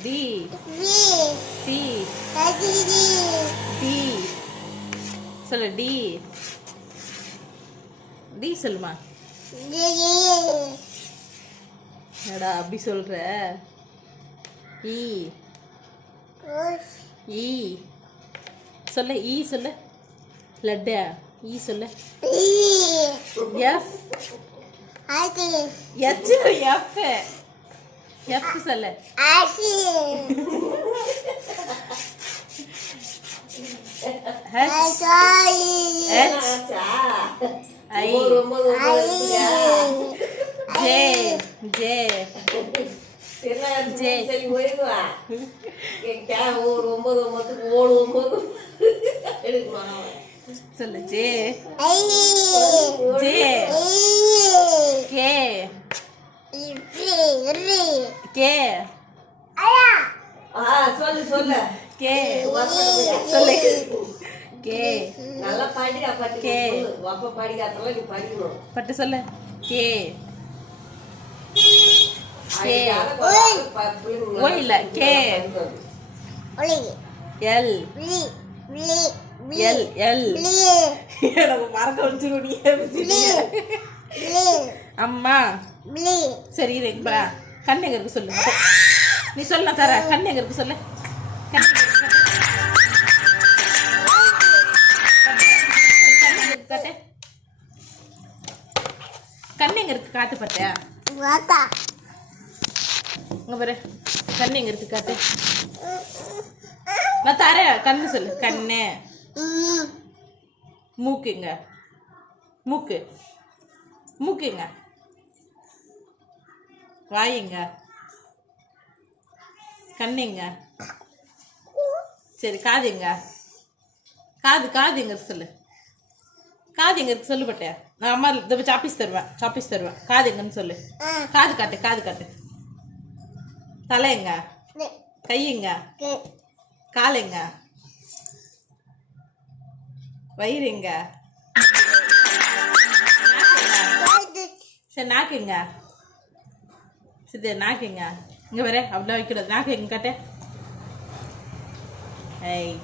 D C D சொல்லு D D சொல்லுமா. என்னடா அப்படி சொல்ற. ஈ ஈ சொல்லு. ஈ சொல்லு. லட்டு ஈ சொல்லு. எஃப் எச் எஃப் எஃப் சொல்லு. H H I J J J சரி போயிடுவா. ஒரு 9 9 சொல்லு. ஜே ஜே கே கே சொல்லு சொல்லு. கே சொல்லு. கே நல்லா படிடா பட்டு. கே அப்ப படிக்காதெல்லாம் நீ படிக்கணும். பட்டு சொல்லு. கே கே ஒய் இல்ல. கே எல் எல் எல் எனக்கு மறக்க வச்சிருவீங்க. அம்மா சரி இரு. கண்ணு எங்க இருக்கு சொல்லு. நீ சொல்ல தர. கண்ணு எங்க இருக்கு சொல்லு. கண்ணு எங்க இருக்கு காட்டு பட்ட. இங்க பாரு. கண்ணு எங்க இருக்கு காட்டு. நான் தரேன். கண்ணு சொல்லு. கண்ணு. மூக்குங்க. மூக்கு மூக்குங்க. வாயுங்க. கண்ணுங்க. சரி காதுங்க. காது காது எங்க இருக்கு சொல்லு. காது எங்க இருக்கு சொல்லு பட்டேன். நான் அம்மா இதை சாப்பீஸ் தருவேன். சாப்பீஸ் தருவேன். காது எங்கன்னு சொல்லு. காது காட்டு. காது காட்டு. தலைங்க. கையுங்க. காலைங்க. வயிறுங்க. சரி நாக்குங்க. சரி நாக்குங்க. இங்கே வர அப்படிலாம் வைக்கிறது. நாக்கு எங்க காட்ட. ஐய்